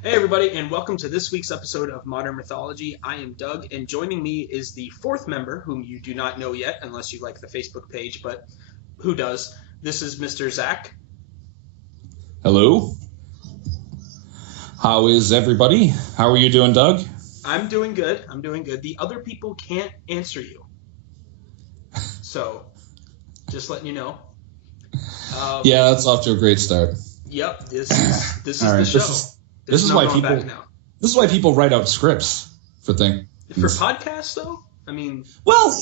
Hey, everybody, and welcome to this week's episode of Modern Mythology. I am Doug, and joining me is the fourth member, whom you do not know yet, unless you like the Facebook page, but who does? This is Mr. Zack. Hello. How is everybody? How are you doing, Doug? I'm doing good. The other people can't answer you. So, just letting you know. Yeah, that's off to a great start. Yep, this is All right, the show. This is why people write out scripts for things. For podcasts, though? I mean... Well,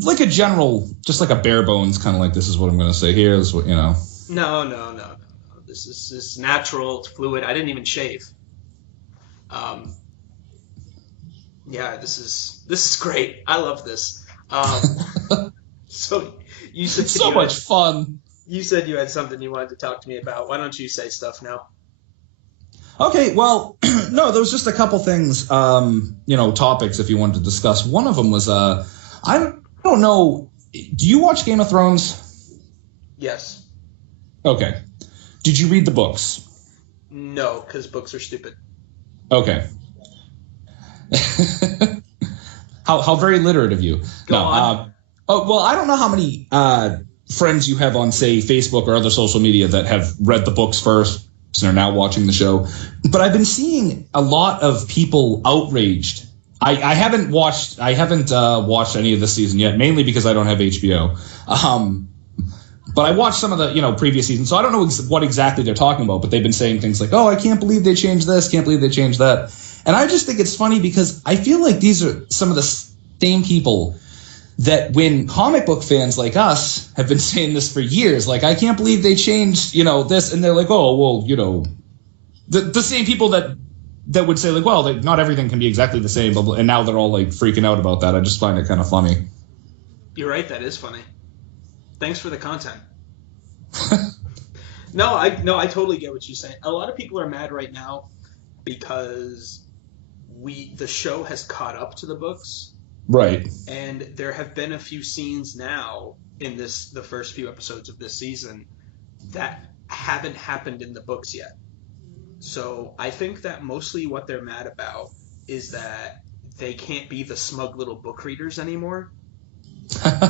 like a general, just like a bare bones, kind of like, this is what I'm going to say here, this is what, you know. No. This is natural, it's fluid. I didn't even shave. Yeah, this is great. I love this. So you said it's so much fun. You said you had something you wanted to talk to me about. Why don't you say stuff now? Okay, well, no, there was just a couple things, topics if you wanted to discuss. One of them was, I don't know, do you watch Game of Thrones? Yes. Okay. Did you read the books? No, because books are stupid. Okay. How very literate of you. Go on. I don't know how many friends you have on, say, Facebook or other social media that have read the books first and are now watching the show, but I've been seeing a lot of people outraged. I haven't watched any of this season yet, mainly because I don't have HBO. But I watched some of the previous seasons, so I don't know what exactly they're talking about. But they've been saying things like, "Oh, I can't believe they changed this, can't believe they changed that," and I just think it's funny because I feel like these are some of the same people that when comic book fans like us have been saying this for years, like, I can't believe they changed, this, and they're like, oh, well, the same people that would say, like, well, not everything can be exactly the same, and now they're all, like, freaking out about that. I just find it kind of funny. You're right, that is funny. Thanks for the content. No, I totally get what you're saying. A lot of people are mad right now because the show has caught up to the books. Right. And there have been a few scenes now in the first few episodes of this season that haven't happened in the books yet. So I think that mostly what they're mad about is that they can't be the smug little book readers anymore.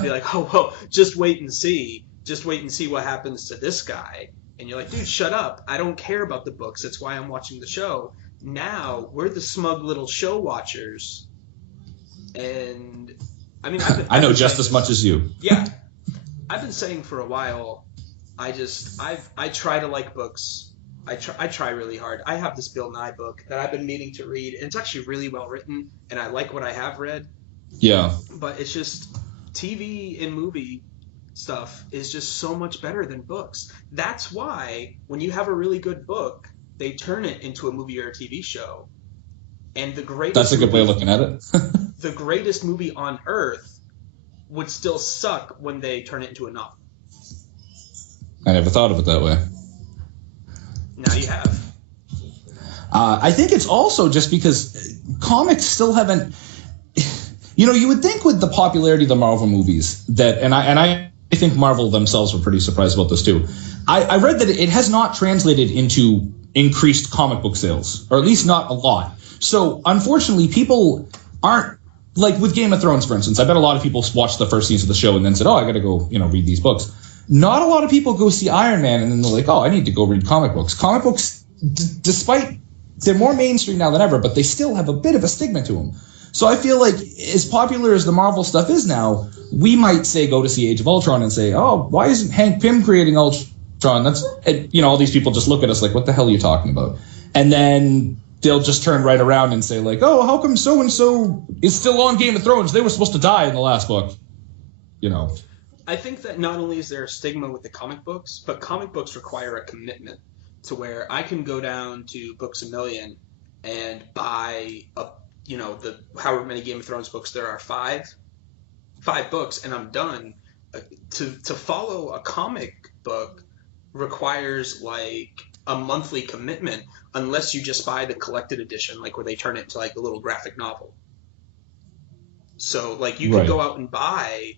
Be like, oh, well, just wait and see. Just wait and see what happens to this guy. And you're like, dude, shut up. I don't care about the books. That's why I'm watching the show. Now we're the smug little show watchers. And I mean, I know just as much as you. Yeah, I've been saying for a while. I try to like books. I try really hard. I have this Bill Nye book that I've been meaning to read, and it's actually really well written, and I like what I have read. Yeah. But it's just TV and movie stuff is just so much better than books. That's why when you have a really good book, they turn it into a movie or a TV show. And the greatest That's a good way of looking at it. The greatest movie on Earth would still suck when they turn it into a novel. I never thought of it that way. Now you have. I think it's also just because comics still haven't... you would think with the popularity of the Marvel movies that... And I think Marvel themselves were pretty surprised about this too. I read that it has not translated into increased comic book sales, or at least not a lot. So, unfortunately, people aren't, like with Game of Thrones, for instance. I bet a lot of people watched the first season of the show and then said, oh, I got to go, read these books. Not a lot of people go see Iron Man and then they're like, oh, I need to go read comic books. Comic books, despite, they're more mainstream now than ever, but they still have a bit of a stigma to them. So I feel like as popular as the Marvel stuff is now, we might say go to see Age of Ultron and say, oh, why isn't Hank Pym creating Ultron? All these people just look at us like, what the hell are you talking about? And then they'll just turn right around and say, like, oh, how come so-and-so is still on Game of Thrones? They were supposed to die in the last book. I think that not only is there a stigma with the comic books, but comic books require a commitment to where I can go down to Books A Million and buy the however many Game of Thrones books there are, five books, and I'm done. To follow a comic book requires like a monthly commitment, unless you just buy the collected edition, like where they turn it into like a little graphic novel. So like you can go out and buy,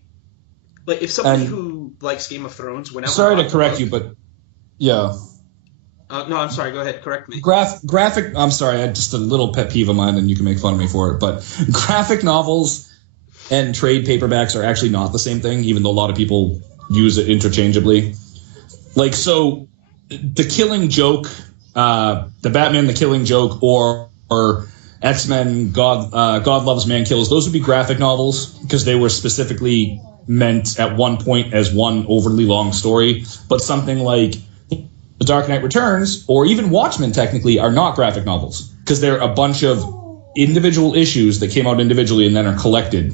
like if somebody who likes Game of Thrones went out. Sorry to correct you, but yeah. No, I'm sorry. Go ahead. Correct me. Graphic. I'm sorry. I had just a little pet peeve of mine, and you can make fun of me for it. But graphic novels and trade paperbacks are actually not the same thing, even though a lot of people use it interchangeably. Like, so the Killing Joke, the Batman The Killing Joke, or X-Men God Loves Man Kills, those would be graphic novels because they were specifically meant at one point as one overly long story. But something like The Dark Knight Returns, or even Watchmen, technically, are not graphic novels because they're a bunch of individual issues that came out individually and then are collected.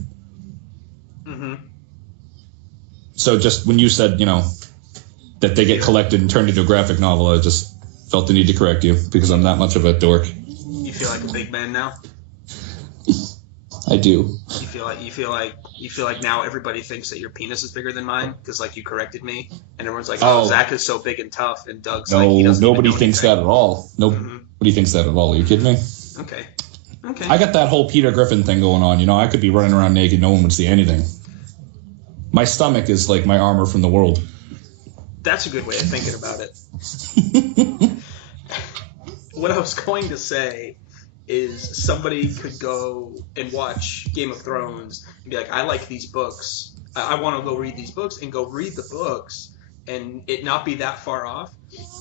Mm-hmm. So just when you said, that they get collected and turned into a graphic novel, I just felt the need to correct you because I'm that much of a dork. You feel like a big man now? I do. You feel like now everybody thinks that your penis is bigger than mine because you corrected me, and everyone's like, "Oh, Zach is so big and tough," and Doug's like, "He doesn't." Nobody thinks that at all. Nobody thinks that at all. Are you kidding me? Okay. I got that whole Peter Griffin thing going on. I could be running around naked, no one would see anything. My stomach is like my armor from the world. That's a good way of thinking about it. What I was going to say is somebody could go and watch Game of Thrones and be like, I like these books. I want to go read these books and go read the books and it not be that far off.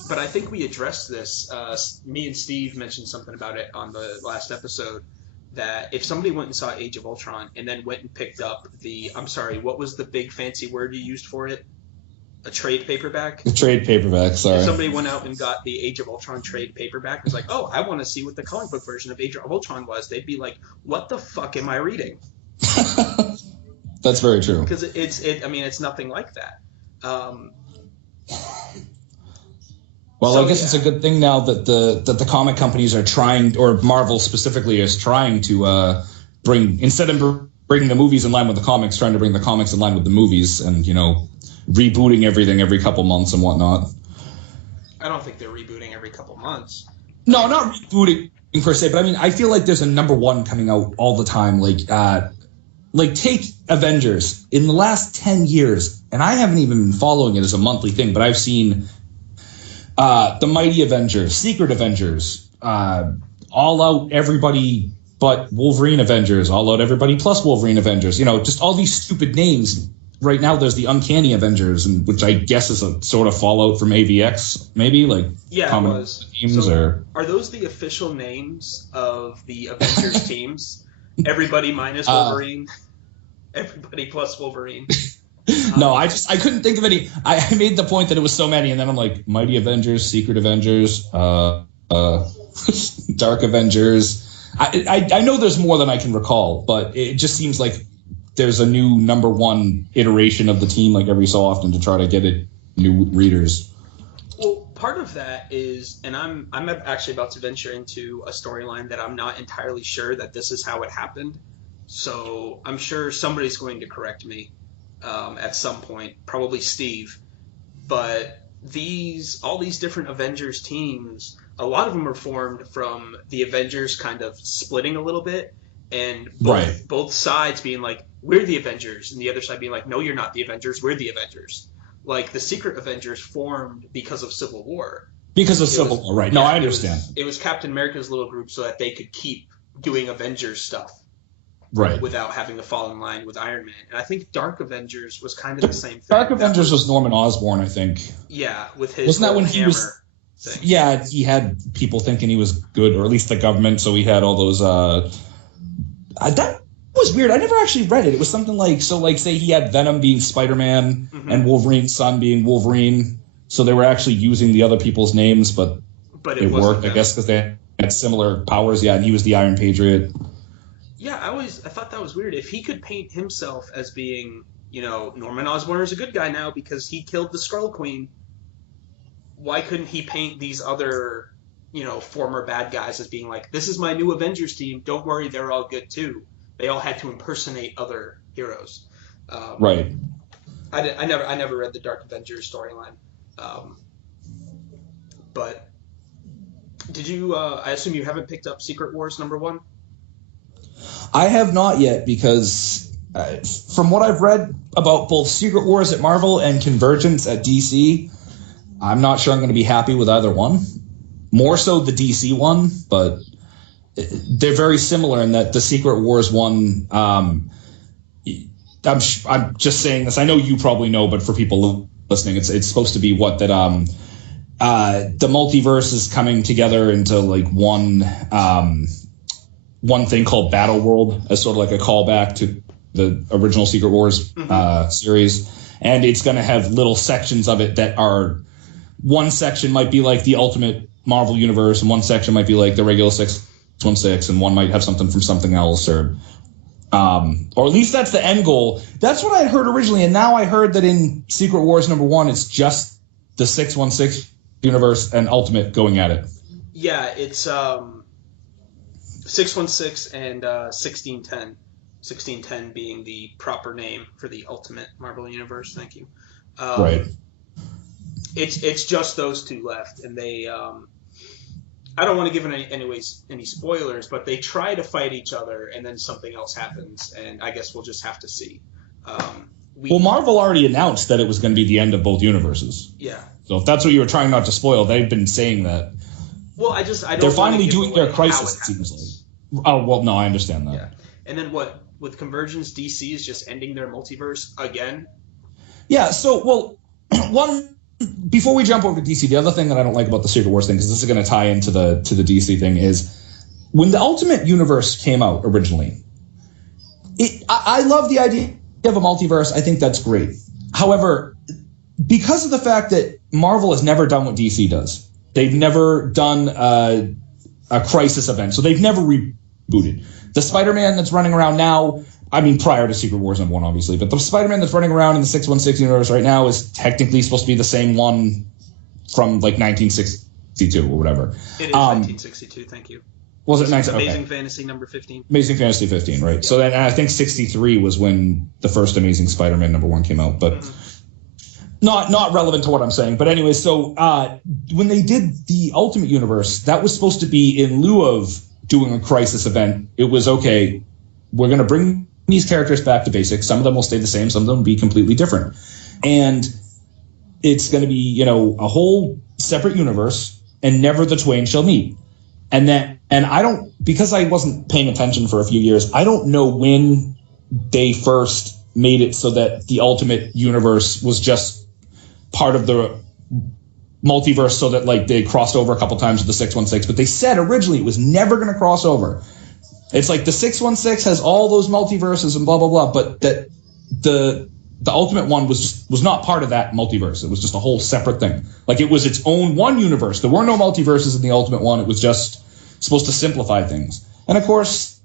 But I think we addressed this. Me and Steve mentioned something about it on the last episode, that if somebody went and saw Age of Ultron and then went and picked up what was the big fancy word you used for it? A trade paperback? A trade paperback, sorry. If somebody went out and got the Age of Ultron trade paperback, was like, oh, I want to see what the comic book version of Age of Ultron was, they'd be like, what the fuck am I reading? That's very true. Because it's nothing like that. I guess it's a good thing now that the comic companies are trying, or Marvel specifically is trying to bring, instead of bringing the movies in line with the comics, trying to bring the comics in line with the movies and, rebooting everything every couple months and whatnot. I don't think they're rebooting every couple months. No, not rebooting per se, but I feel like there's a number one coming out all the time. Like take Avengers in the last 10 years, and I haven't even been following it as a monthly thing, but I've seen the Mighty Avengers, Secret Avengers, All Out Everybody but Wolverine Avengers, All Out Everybody plus Wolverine Avengers. Just all these stupid names. Right now, there's the Uncanny Avengers, which I guess is a sort of fallout from AVX, maybe? Yeah, it was. Teams, are those the official names of the Avengers teams? Everybody minus Wolverine? Everybody plus Wolverine? No, I couldn't think of any. I made the point that it was so many, and then I'm like, Mighty Avengers, Secret Avengers, Dark Avengers. I know there's more than I can recall, but it just seems like there's a new number one iteration of the team every so often to try to get it new readers. Well, part of that is, and I'm actually about to venture into a storyline that I'm not entirely sure that this is how it happened. So I'm sure somebody's going to correct me at some point, probably Steve. But all these different Avengers teams, a lot of them are formed from the Avengers kind of splitting a little bit. And both sides being like, we're the Avengers, and the other side being like, no, you're not the Avengers, we're the Avengers. Like, the Secret Avengers formed because of Civil War. Because of Civil War, right. No, I understand. It was Captain America's little group so that they could keep doing Avengers stuff. Right. Without having to fall in line with Iron Man. And I think Dark Avengers was kind of the same thing. Dark Avengers was Norman Osborn, I think. Yeah, with his Wasn't that when hammer he was thing. Yeah, he had people thinking he was good, or at least the government, so he had all those that was weird. I never actually read it. It was something say he had Venom being Spider-Man and Wolverine's son being Wolverine. So they were actually using the other people's names, but it worked, I guess, because they had similar powers. Yeah, and he was the Iron Patriot. Yeah, I thought that was weird. If he could paint himself as being, Norman Osborn is a good guy now because he killed the Skrull Queen, why couldn't he paint these other, former bad guys as being like, this is my new Avengers team, don't worry, they're all good too. They all had to impersonate other heroes. Right. I never read the Dark Avengers storyline. But did you, I assume you haven't picked up Secret Wars #1? I have not yet because from what I've read about both Secret Wars at Marvel and Convergence at DC, I'm not sure I'm going to be happy with either one. more so the DC one, but they're very similar in that the Secret Wars one. I'm just saying this. I know you probably know, but for people listening, it's supposed to be that the multiverse is coming together into like one thing called Battle World as sort of like a callback to the original Secret Wars series, and it's going to have little sections of it that are, one section might be like the Ultimate Marvel Universe, and one section might be like the regular 616, and one might have something from something else, or at least that's the end goal. That's what I had heard originally, and now I heard that in Secret Wars #1, it's just the 616 universe and Ultimate going at it. Yeah, it's 616 and 1610. 1610 being the proper name for the Ultimate Marvel Universe. Thank you. Right. It's just those two left, and they. I don't want to give any spoilers, but they try to fight each other, and then something else happens, and I guess we'll just have to see. Marvel already announced that it was going to be the end of both universes. Yeah. So if that's what you were trying not to spoil, they've been saying that. Well, I don't. They're finally doing their crisis. It seems like. Oh well, no, I understand that. Yeah. And then what? With Convergence, DC is just ending their multiverse again. Yeah. So one. Before we jump over to DC, the other thing that I don't like about the Secret Wars thing, because this is going to tie into the DC thing, is when the Ultimate Universe came out originally, I love the idea of a multiverse. I think that's great. However, because of the fact that Marvel has never done what DC does, they've never done a crisis event, so they've never rebooted. The Spider-Man that's running around now, I mean, prior to Secret Wars #1, obviously, but the Spider-Man that's running around in the 616 universe right now is technically supposed to be the same one from like 1962 or whatever. It is 1962. Thank you. Was it Amazing Fantasy number 15? Amazing Fantasy 15, right? Yeah. So then I think 63 was when the first Amazing Spider-Man #1 came out, but not relevant to what I'm saying. But anyway, so when they did the Ultimate Universe, that was supposed to be in lieu of doing a crisis event. It was, okay, we're going to bring these characters back to basics. Some of them will stay the same. Some of them will be completely different. And it's going to be, a whole separate universe, and never the twain shall meet. And I don't, because I wasn't paying attention for a few years, I don't know when they first made it so that the Ultimate Universe was just part of the multiverse, so that like they crossed over a couple times with the 616. But they said originally it was never going to cross over. It's like the 616 has all those multiverses and blah, blah, blah, but that the Ultimate one was not part of that multiverse. It was just a whole separate thing. Like it was its own one universe. There were no multiverses in the Ultimate one. It was just supposed to simplify things. And of course,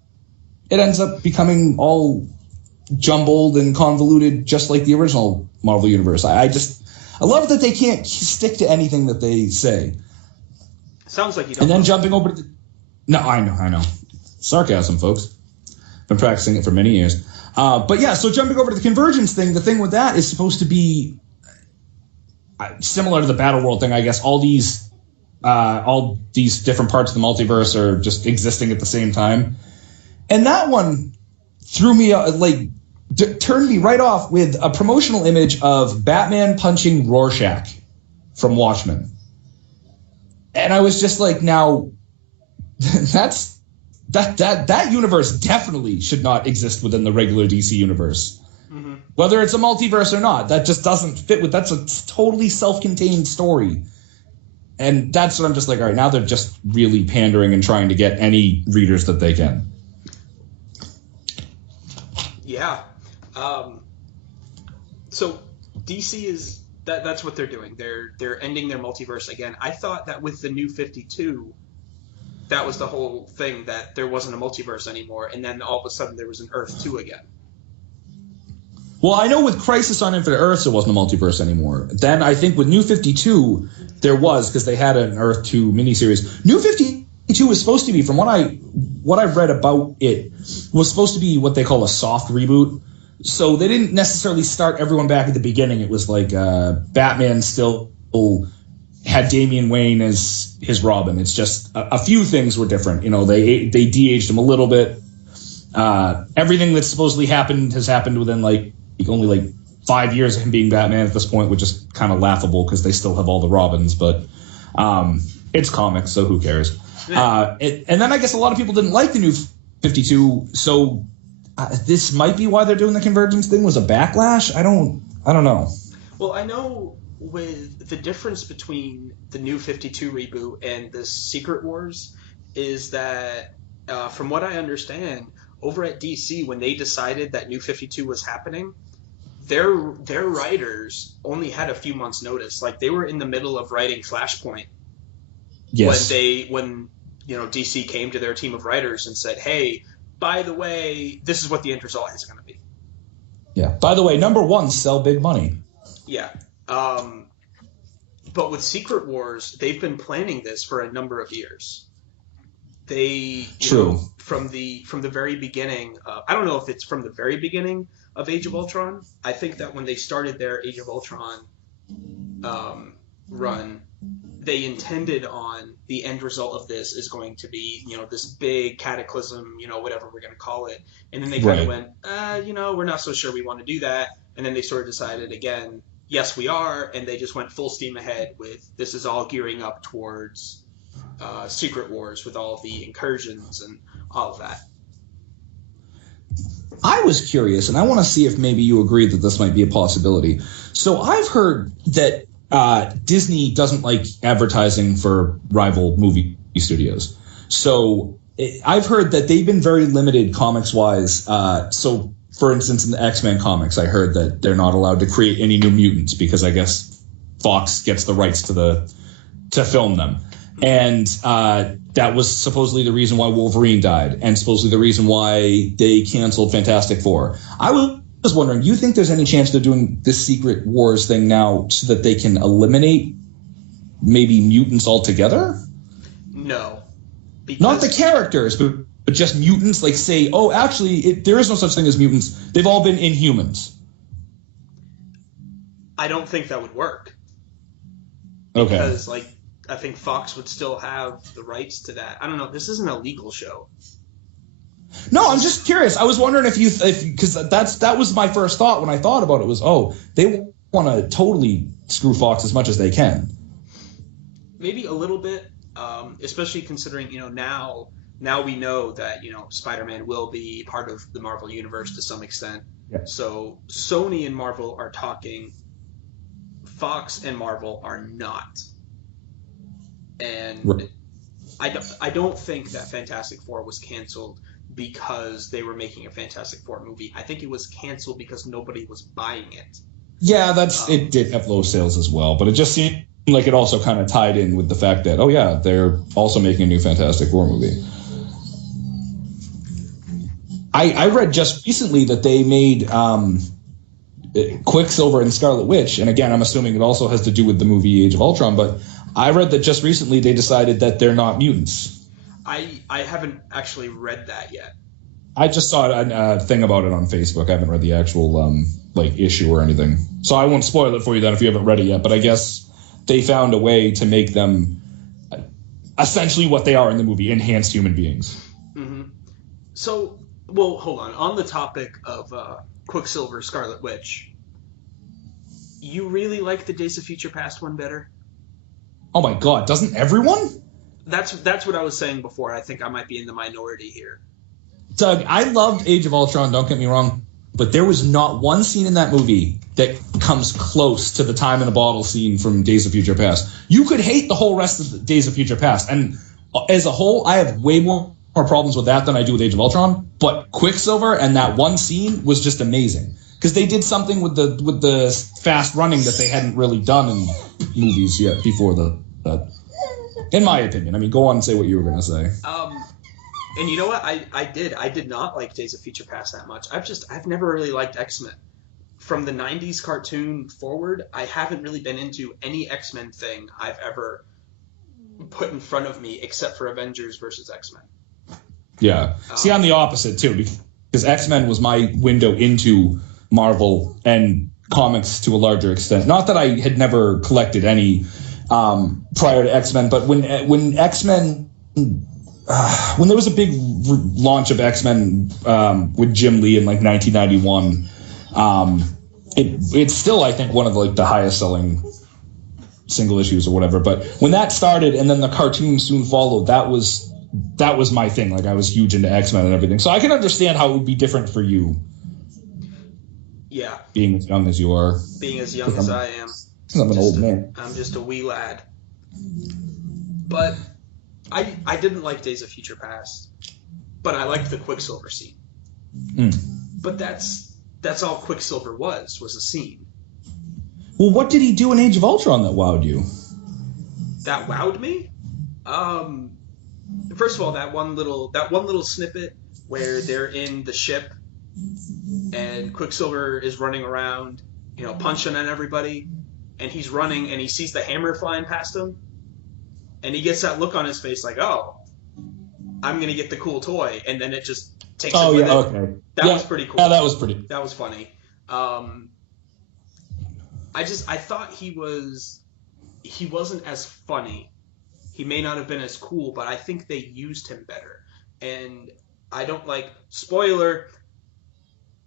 it ends up becoming all jumbled and convoluted, just like the original Marvel Universe. I love that they can't stick to anything that they say. Sounds like you don't. And then jumping over to No, I know. Sarcasm, folks. Been practicing it for many years. But yeah, so jumping over to the Convergence thing, the thing with that is supposed to be similar to the Battle World thing, I guess. All these different parts of the multiverse are just existing at the same time. And that one threw me, turned me right off with a promotional image of Batman punching Rorschach from Watchmen. And I was just like, now, that universe definitely should not exist within the regular DC universe. Mm-hmm. Whether it's a multiverse or not, that just doesn't fit with. That's a totally self-contained story. And that's what I'm just like, all right, now they're just really pandering and trying to get any readers that they can. Yeah. So DC is that's what they're doing. They're ending their multiverse again. I thought that with the New 52, that was the whole thing, that there wasn't a multiverse anymore, and then all of a sudden there was an Earth 2 again. Well, I know with Crisis on Infinite Earths there wasn't a multiverse anymore. Then I think with New 52 there was, because they had an Earth 2 miniseries. New 52 was supposed to be, from what I've read about it, was supposed to be what they call a soft reboot. So they didn't necessarily start everyone back at the beginning. It was like Batman still had Damian Wayne as his Robin. It's just a few things were different. They de-aged him a little bit. Everything that supposedly happened has happened within only 5 years of him being Batman at this point, which is kind of laughable because they still have all the Robins. But It's comics, so who cares? And then I guess a lot of people didn't like the New 52, so this might be why they're doing the Convergence thing. Was a backlash? I don't know. Well, I know with the difference between the New 52 reboot and this Secret Wars is that, from what I understand, over at DC, when they decided that New 52 was happening, their writers only had a few months' notice. Like, they were in the middle of writing Flashpoint. Yes. When DC came to their team of writers and said, "Hey, by the way, this is what the end result is going to be." Yeah. By the way, number one, sell big money. Yeah. But with Secret Wars, they've been planning this for a number of years. They from the very beginning. I don't know if it's from the very beginning of Age of Ultron. I think that when they started their Age of Ultron run, they intended on the end result of this is going to be, this big cataclysm, whatever we're going to call it. And then they kind of went, we're not so sure we want to do that. And then they sort of decided again, yes, we are. And they just went full steam ahead with this is all gearing up towards Secret Wars with all the incursions and all of that. I was curious, and I want to see if maybe you agree that this might be a possibility. So I've heard that Disney doesn't like advertising for rival movie studios. So I've heard that they've been very limited comics-wise. So, for instance, in the X-Men comics, I heard that they're not allowed to create any new mutants because I guess Fox gets the rights to film them. And that was supposedly the reason why Wolverine died, and supposedly the reason why they canceled Fantastic Four. I was wondering, you think there's any chance they're doing this Secret Wars thing now so that they can eliminate maybe mutants altogether? No. Not the characters, but just mutants, like say, oh, actually, there is no such thing as mutants. They've all been Inhumans. I don't think that would work. Okay. Because, I think Fox would still have the rights to that. I don't know. This isn't a legal show. No, I'm just curious. I was wondering if because that was my first thought when I thought about it was, they want to totally screw Fox as much as they can. Maybe a little bit, especially considering, now we know that, Spider-Man will be part of the Marvel Universe to some extent. Yeah. So Sony and Marvel are talking. Fox and Marvel are not. And right. I don't think that Fantastic Four was canceled because they were making a Fantastic Four movie. I think it was canceled because nobody was buying it. Yeah, it did have low sales as well, but it just seemed like it also kind of tied in with the fact that, they're also making a new Fantastic Four movie. I read just recently that they made Quicksilver and Scarlet Witch, and again, I'm assuming it also has to do with the movie Age of Ultron, but I read that just recently they decided that they're not mutants. I haven't actually read that yet. I just saw a thing about it on Facebook. I haven't read the actual issue or anything. So I won't spoil it for you then if you haven't read it yet, but I guess they found a way to make them essentially what they are in the movie, enhanced human beings. Mm-hmm. So, well, hold on. On the topic of Quicksilver, Scarlet Witch, you really like the Days of Future Past one better? Oh my God, doesn't everyone? That's what I was saying before. I think I might be in the minority here. Doug, I loved Age of Ultron, don't get me wrong, but there was not one scene in that movie that comes close to the time in a bottle scene from Days of Future Past. You could hate the whole rest of the Days of Future Past, and as a whole, I have way more problems with that than I do with Age of Ultron, but Quicksilver and that one scene was just amazing. Because they did something with the fast running that they hadn't really done in movies yet before that. In my opinion. I mean, go on and say what you were going to say. And you know what? I did not like Days of Future Past that much. I've never really liked X-Men. From the 90s cartoon forward, I haven't really been into any X-Men thing I've ever put in front of me except for Avengers versus X-Men. Yeah. See, I'm the opposite, too, because X-Men was my window into Marvel and comics to a larger extent. Not that I had never collected any prior to X-Men, but when X-Men, when there was a big launch of X-Men with Jim Lee in 1991, it's still, I think, one of the highest selling single issues or whatever. But when that started and then the cartoon soon followed, that was my thing. Like, I was huge into X-Men and everything. So I can understand how it would be different for you. Yeah. Being as young as you are. Being as young as I am. I'm an old man. I'm just a wee lad. But I didn't like Days of Future Past. But I liked the Quicksilver scene. But that's all Quicksilver was a scene. Well, what did he do in Age of Ultron that wowed you? That wowed me? First of all, that one little snippet where they're in the ship and Quicksilver is running around, punching on everybody, and he's running and he sees the hammer flying past him, and he gets that look on his face like, oh, I'm gonna get the cool toy, and then it just takes him with it. Okay. That was pretty cool. Yeah, that was pretty. That was funny. I thought he wasn't as funny. He may not have been as cool, but I think they used him better. And I don't spoiler,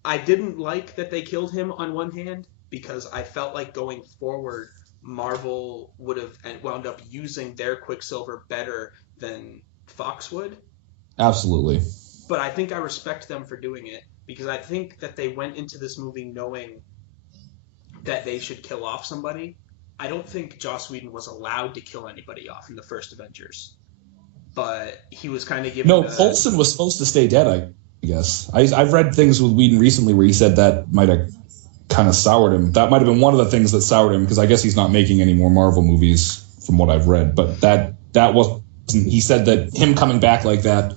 I didn't like that they killed him on one hand, because I felt like going forward, Marvel would have wound up using their Quicksilver better than Fox would. Absolutely. But I think I respect them for doing it, because I think that they went into this movie knowing that they should kill off somebody. I don't think Joss Whedon was allowed to kill anybody off in the first Avengers, but he was kind of given. No, Coulson was supposed to stay dead, I guess. I've read things with Whedon recently where he said that might have kind of soured him. That might have been one of the things that soured him, because I guess he's not making any more Marvel movies from what I've read. But that wasn't. He said that him coming back like that.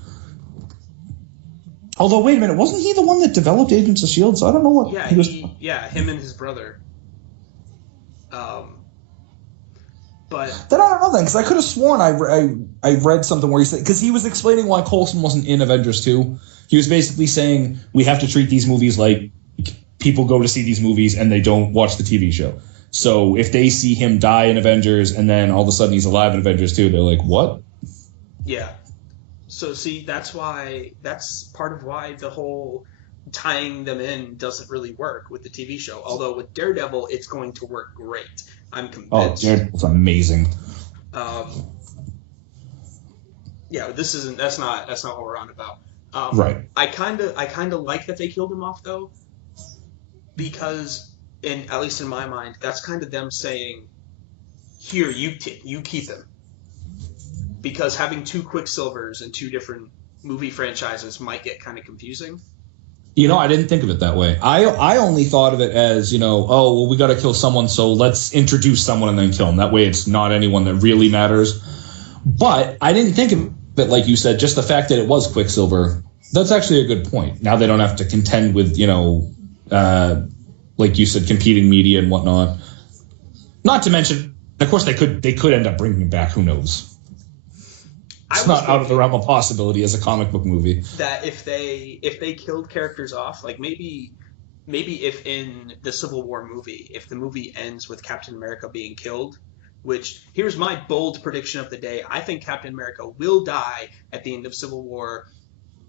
Although, wait a minute, wasn't he the one that developed Agents of S.H.I.E.L.D.? So I don't know what him and his brother. But then I don't know then, because I could have sworn I read something where he said, because he was explaining why Coulson wasn't in Avengers 2. He was basically saying we have to treat these movies like people go to see these movies and they don't watch the TV show. So if they see him die in Avengers and then all of a sudden he's alive in Avengers 2, they're like, what? Yeah. So see, that's part of why the whole tying them in doesn't really work with the TV show. Although with Daredevil, it's going to work great. I'm convinced. Oh, Daredevil's amazing. Yeah, that's not what we're on about. Right. I kind of like that they killed him off though, because at least in my mind, that's kind of them saying, here, you keep him. Because having two Quicksilvers in two different movie franchises might get kind of confusing. I didn't think of it that way. I only thought of it as, we got to kill someone, so let's introduce someone and then kill them. That way it's not anyone that really matters. But I didn't think of it like you said, just the fact that it was Quicksilver. That's actually a good point. Now they don't have to contend with, like you said, competing media and whatnot. Not to mention, of course, they could end up bringing him back. Who knows? It's not out of the realm of possibility as a comic book movie. That if they killed characters off, like maybe if in the Civil War movie, if the movie ends with Captain America being killed, which here's my bold prediction of the day, I think Captain America will die at the end of Civil War,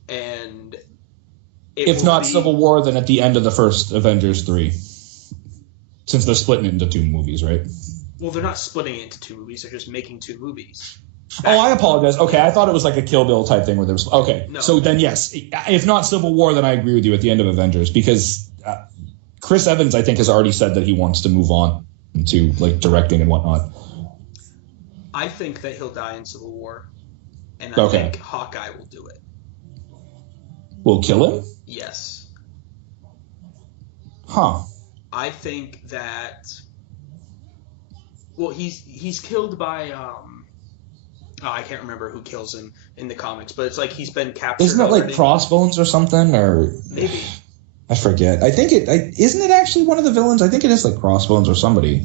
and if not Civil War, then at the end of the first Avengers 3, since they're splitting it into two movies, right? Well, they're not splitting it into two movies; they're just making two movies. I apologize. Okay, I thought it was like a Kill Bill type thing where there was... Okay, no. So then yes, if not Civil War, then I agree with you at the end of Avengers, because Chris Evans, I think, has already said that he wants to move on to directing and whatnot. I think that he'll die in Civil War, and I think Hawkeye will do it. Will kill him? Yes. Huh. I think that... Well, he's killed by... I can't remember who kills him in the comics, but it's like he's been captured. Isn't it like Crossbones or something? Or maybe. I forget. I think isn't it actually one of the villains? I think it is like Crossbones or somebody.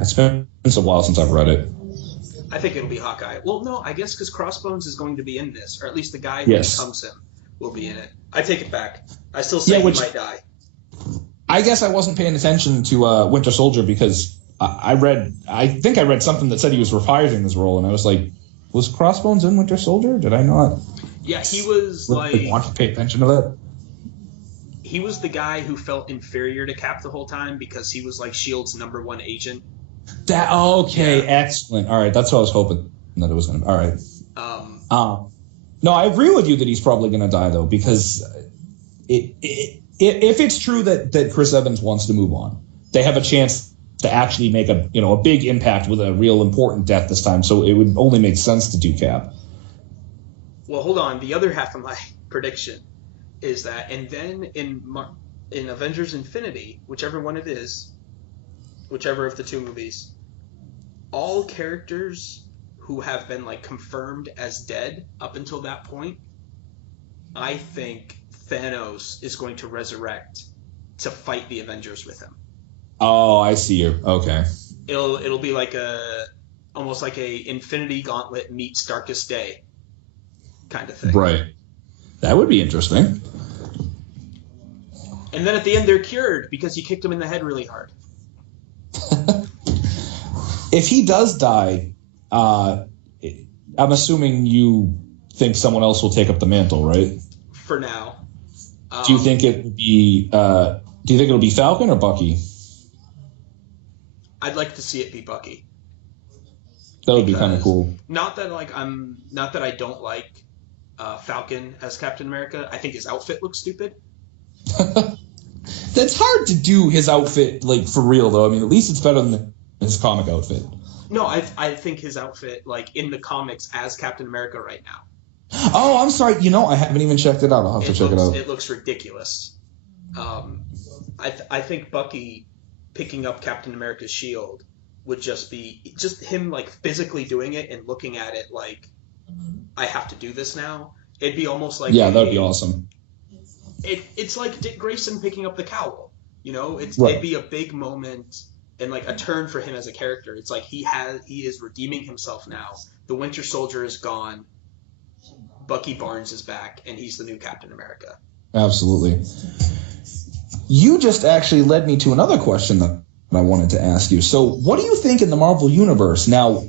It's been a while since I've read it. I think it'll be Hawkeye. Well, no, I guess because Crossbones is going to be in this, or at least the guy who becomes him will be in it. I take it back. I still say he might die. I guess I wasn't paying attention to Winter Soldier because I think I read something that said he was reprising his role, and I was like, was Crossbones in Winter Soldier? Did I not? Yeah, he was want to pay attention to that? He was the guy who felt inferior to Cap the whole time because he was like S.H.I.E.L.D.'s #1 agent. Excellent. All right, that's what I was hoping that it was going to be. All right. No, I agree with you that he's probably going to die, though, because if it's true that Chris Evans wants to move on, they have a chance to actually make a big impact with a real important death this time. So it would only make sense to do Cap. Well, hold on. The other half of my prediction is that, and then in Avengers Infinity, whichever one it is, whichever of the two movies, all characters who have been like confirmed as dead up until that point, I think Thanos is going to resurrect to fight the Avengers with him. Oh, I see you. Okay. It'll be like almost like a Infinity Gauntlet meets Darkest Day kind of thing. Right. That would be interesting. And then at the end they're cured because you kicked him in the head really hard. If he does die, I'm assuming you think someone else will take up the mantle, right? For now. Do you think it would be? Do you think it'll be Falcon or Bucky? I'd like to see it be Bucky. That would be kind of cool. Not that I don't like Falcon as Captain America. I think his outfit looks stupid. That's hard to do his outfit like for real though. I mean, at least it's better than his comic outfit. No, I think his outfit like in the comics as Captain America right now. Oh, I'm sorry. I haven't even checked it out. I'll have to check it out. It looks ridiculous. I think Bucky picking up Captain America's shield would just be him like physically doing it and looking at it like I have to do this now. It'd be almost like that would be awesome. It's like Dick Grayson picking up the cowl. Right. It'd be a big moment and like a turn for him as a character. It's like he is redeeming himself now. The Winter Soldier is gone. Bucky Barnes is back, and he's the new Captain America. Absolutely. You just actually led me to another question that I wanted to ask you. So what do you think in the Marvel Universe? Now,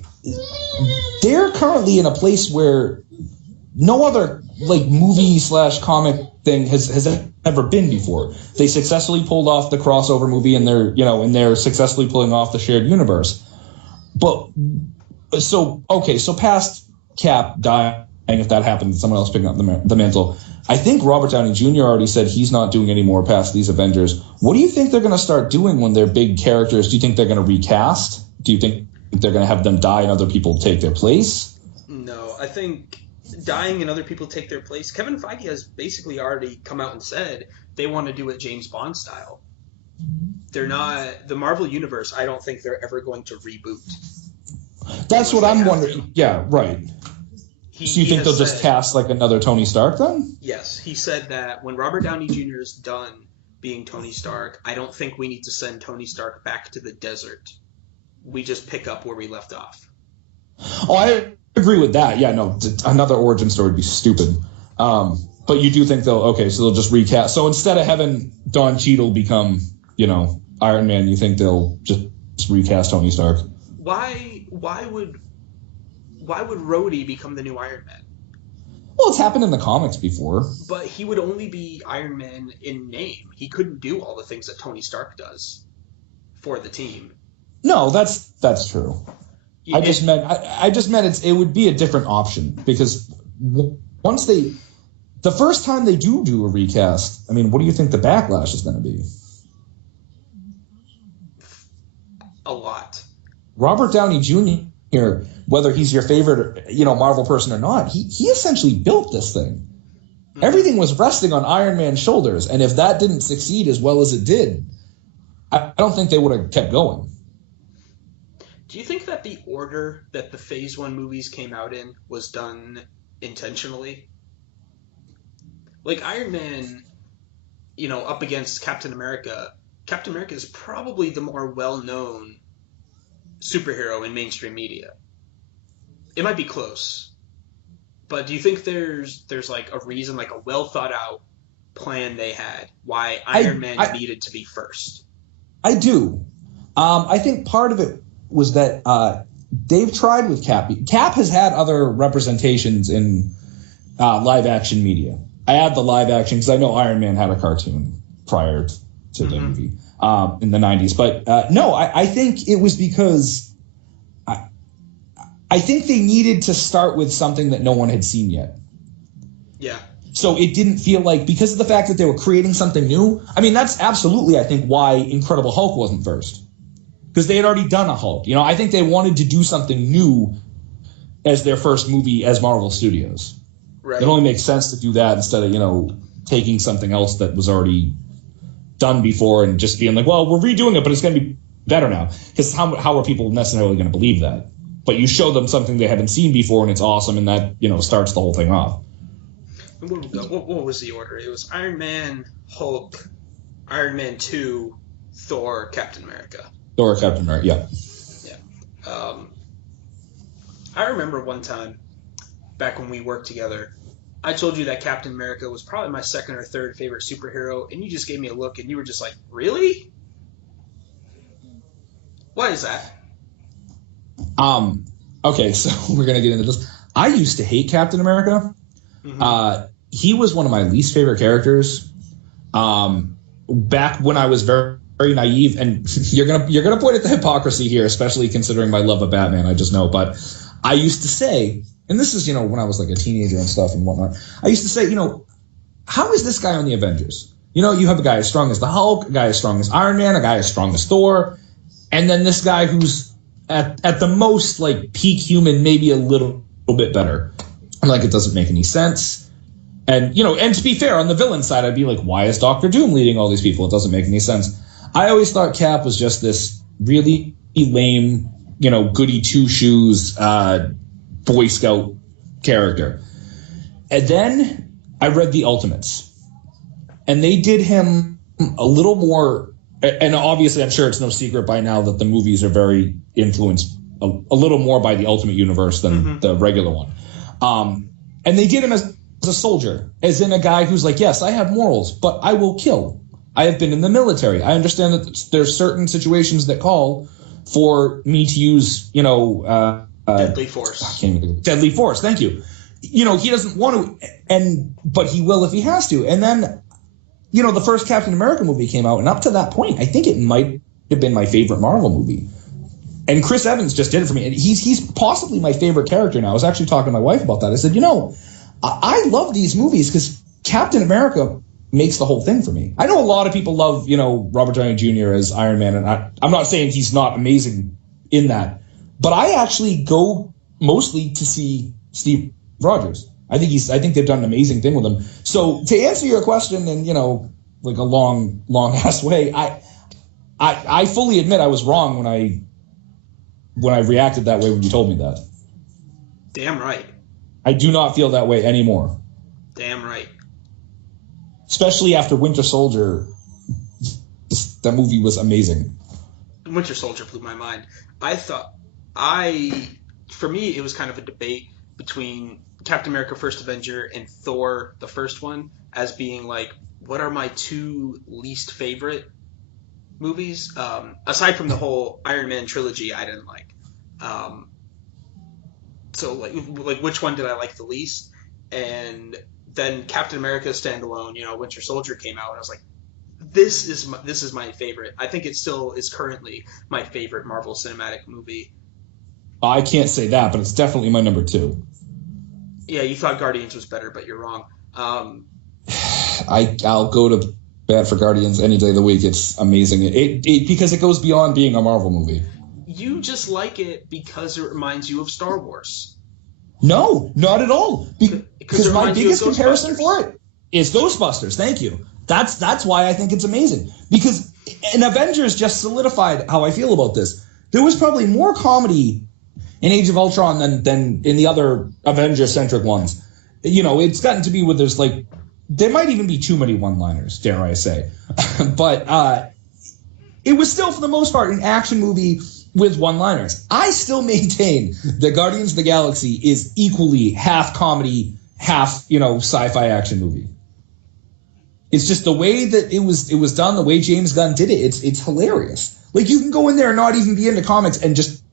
they're currently in a place where no other like movie/comic thing has ever been before. They successfully pulled off the crossover movie, and they're successfully pulling off the shared universe. But so past Cap dying, if that happens, someone else picking up the mantle. I think Robert Downey Jr. already said he's not doing any more past these Avengers. What do you think they're going to start doing when they're big characters? Do you think they're going to recast? Do you think they're going to have them die and other people take their place? No, I think dying and other people take their place. Kevin Feige has basically already come out and said they want to do it James Bond style. They're not the Marvel Universe. I don't think they're ever going to reboot. That's what I'm wondering. Yeah, right. So you think they'll just cast like another Tony Stark then? Yes. He said that when Robert Downey Jr. is done being Tony Stark, I don't think we need to send Tony Stark back to the desert. We just pick up where we left off. Oh, I agree with that. Yeah, no, another origin story would be stupid. But you do think so they'll just recast. So instead of having Don Cheadle become, Iron Man, you think they'll just recast Tony Stark? Why would Rhodey become the new Iron Man? Well, it's happened in the comics before. But he would only be Iron Man in name. He couldn't do all the things that Tony Stark does for the team. No, that's true. I just meant it would be a different option because once the first time they do a recast, I mean, what do you think the backlash is going to be? A lot. Robert Downey Jr., whether he's your favorite, Marvel person or not, he essentially built this thing. Mm-hmm. Everything was resting on Iron Man's shoulders, and if that didn't succeed as well as it did, I don't think they would have kept going. Do you think that the order that the Phase 1 movies came out in was done intentionally? Like Iron Man, up against Captain America. Captain America is probably the more well-known superhero in mainstream media. It might be close, but do you think there's like a reason, like a well thought out plan they had why Iron Man needed to be first? I do. I think part of it was that they've tried with Cap. Cap has had other representations in live action media. I add the live action because I know Iron Man had a cartoon prior to the movie in the 90s. But no, I think it was because I think they needed to start with something that no one had seen yet. Yeah. So it didn't feel like, because of the fact that they were creating something new. I mean, that's absolutely, I think, why Incredible Hulk wasn't first. Because they had already done a Hulk. You know, I think they wanted to do something new as their first movie as Marvel Studios. Right. It only makes sense to do that instead of, you know, taking something else that was already done before and just being like, well, we're redoing it, but it's going to be better now. Because how are people necessarily going to believe that? But you show them something they haven't seen before and it's awesome, and that, you know, starts the whole thing off. What was the order? It was Iron Man, Hulk, Iron Man 2, Thor, Captain America. Thor, Captain America, yeah. Yeah. I remember one time, back when we worked together, I told you that Captain America was probably my second or third favorite superhero, and you just gave me a look, and you were just like, really? Why is that? Okay, so we're going to get into this. I used to hate Captain America. Mm-hmm. He was one of my least favorite characters. Back when I was very, very naive, and you're gonna point at the hypocrisy here, especially considering my love of Batman. I just know, but I used to say, and this is, you know, when I was like a teenager and stuff and whatnot. I used to say, you know, how is this guy on the Avengers? You know, you have a guy as strong as the Hulk, a guy as strong as Iron Man, a guy as strong as Thor, and then this guy who's at the most like peak human, maybe a little bit better. I'm like, it doesn't make any sense. And, you know, and to be fair, on the villain side, I'd be like, why is Doctor Doom leading all these people? It doesn't make any sense. I always thought Cap was just this really lame, you know, goody two-shoes Boy Scout character. And then I read the Ultimates. And they did him a little more, and obviously I'm sure it's no secret by now that the movies are very influenced a little more by the Ultimate Universe than the regular one. And they did him as a soldier, as in a guy who's like, yes, I have morals, but I will kill. I have been in the military. I understand that there's certain situations that call for me to use, you know, deadly force. Deadly force. Thank you. You know, he doesn't want to, but he will if he has to. And then, you know, the first Captain America movie came out, and up to that point, I think it might have been my favorite Marvel movie. And Chris Evans just did it for me. And he's possibly my favorite character now. I was actually talking to my wife about that. I said, you know, I love these movies because Captain America makes the whole thing for me. I know a lot of people love, you know, Robert Downey Jr. as Iron Man, and I'm not saying he's not amazing in that, but I actually go mostly to see Steve Rogers. I think they've done an amazing thing with him. So to answer your question in, you know, like a long ass way, I fully admit I was wrong when I reacted that way when you told me that. Damn right. I do not feel that way anymore. Damn right. Especially after Winter Soldier. That movie was amazing. Winter Soldier blew my mind. For me, it was kind of a debate between Captain America First Avenger and Thor, the first one, as being like, what are my two least favorite movies? Aside from the whole Iron Man trilogy, I didn't like. So like which one did I like the least? And then Captain America standalone, you know, Winter Soldier came out, and I was like, this is my favorite. I think it still is currently my favorite Marvel Cinematic movie. I can't say that, but it's definitely my number 2. Yeah, you thought Guardians was better, but you're wrong. I'll go to bat for Guardians any day of the week. It's amazing. It because it goes beyond being a Marvel movie. You just like it because it reminds you of Star Wars. No, not at all. Because my biggest comparison for it is Ghostbusters. Thank you. That's why I think it's amazing. Because in Avengers just solidified how I feel about this. There was probably more comedy in Age of Ultron than in the other Avenger-centric ones. You know, it's gotten to be where there's like, there might even be too many one-liners, dare I say. But it was still, for the most part, an action movie with one-liners. I still maintain that Guardians of the Galaxy is equally half comedy, half, you know, sci-fi action movie. It's just the way that it was done, the way James Gunn did it. It's hilarious. Like, you can go in there and not even be into comics and just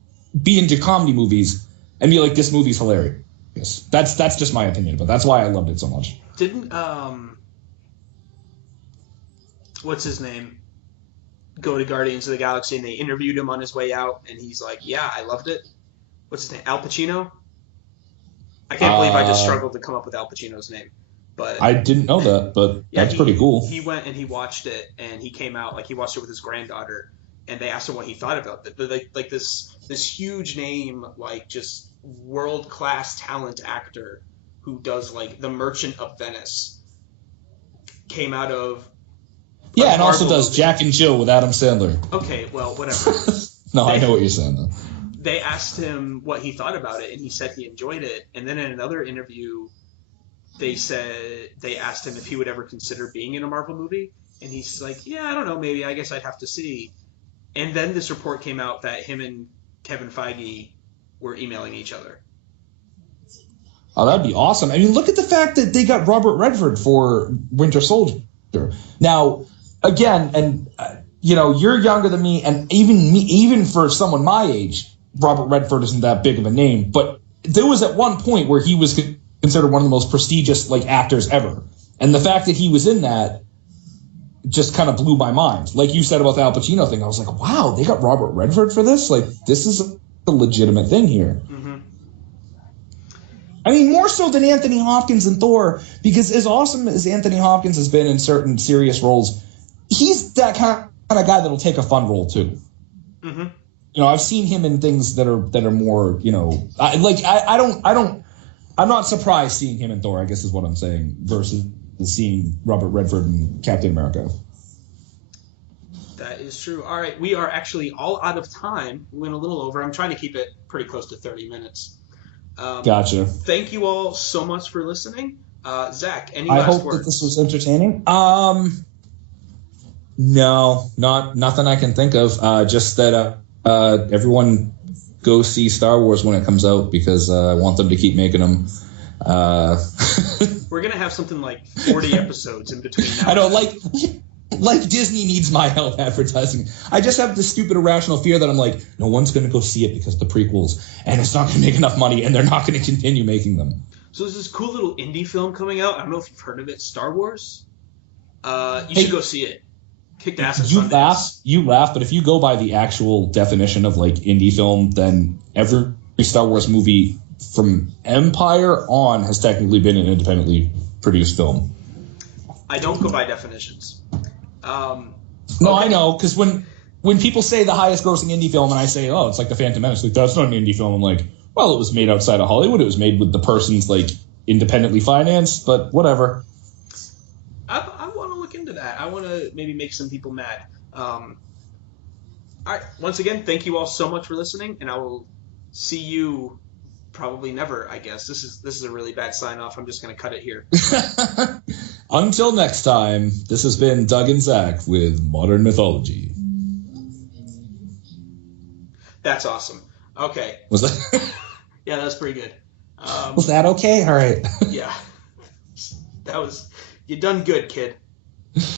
be into comedy movies and be like, this movie's hilarious. That's just my opinion, but that's why I loved it so much. Didn't what's his name go to Guardians of the Galaxy, and they interviewed him on his way out, and he's like, yeah, I loved it. what's his name? Al Pacino. I can't believe I just struggled to come up with Al Pacino's name. But I didn't know that, but yeah, that's pretty cool. He went and he watched it, and he came out, like, he watched it with his granddaughter, and they asked him what he thought about it. Like this huge name, like, just world class talent actor who does, like, The Merchant of Venice, came out of and also does movie. Jack and Jill with Adam Sandler. Okay, well, whatever. I know what you're saying though. They asked him what he thought about it, and he said he enjoyed it. And then in another interview, they asked him if he would ever consider being in a Marvel movie, and he's like, "Yeah, I don't know, maybe. I guess I'd have to see." And then this report came out that him and Kevin Feige were emailing each other. Oh, that'd be awesome. I mean, look at the fact that they got Robert Redford for Winter Soldier. Now, again, and you're younger than me, and even for someone my age, Robert Redford isn't that big of a name. But there was at one point where he was considered one of the most prestigious actors ever, and the fact that he was in that just kind of blew my mind. Like you said about the Al Pacino thing, I was like, wow, they got Robert Redford for this? Like, this is a legitimate thing here. Mm-hmm. I mean, more so than Anthony Hopkins and Thor, because as awesome as Anthony Hopkins has been in certain serious roles, he's that kind of guy that'll take a fun role too. Mm-hmm. I've seen him in things that are more, I'm not surprised seeing him in Thor, I guess is what I'm saying, versus seeing Robert Redford in Captain America. That is true. All right, we are actually all out of time. We went a little over. I'm trying to keep it pretty close to 30 minutes. Gotcha. Thank you all so much for listening. Zach, any last words? I hope that this was entertaining. No, nothing I can think of. Just that everyone go see Star Wars when it comes out, because I want them to keep making them. We're going to have something like 40 episodes in between now. I know, like Disney needs my help advertising. I just have this stupid irrational fear that I'm like, no one's going to go see it because of the prequels, and it's not going to make enough money, and they're not going to continue making them. So there's this cool little indie film coming out. I don't know if you've heard of it, Star Wars. You should go see it. Kicked ass at Sundance. You laugh, but if you go by the actual definition of indie film, then every Star Wars movie from Empire on has technically been an independently produced film. I don't go by definitions. No, okay. I know, because when people say the highest grossing indie film, and I say, oh, it's like The Phantom Menace, that's not an indie film, I'm like, well, it was made outside of Hollywood. It was made with the person's independently financed, but whatever. I want to look into that. I want to maybe make some people mad. All right. Once again, thank you all so much for listening, and I will see you probably never, I guess. This is a really bad sign off. I'm just going to cut it here. Until next time, this has been Doug and Zack with Modern Mythology. That's awesome. Okay. Was that? Yeah, that was pretty good. Was that okay? All right. Yeah. You done good, kid.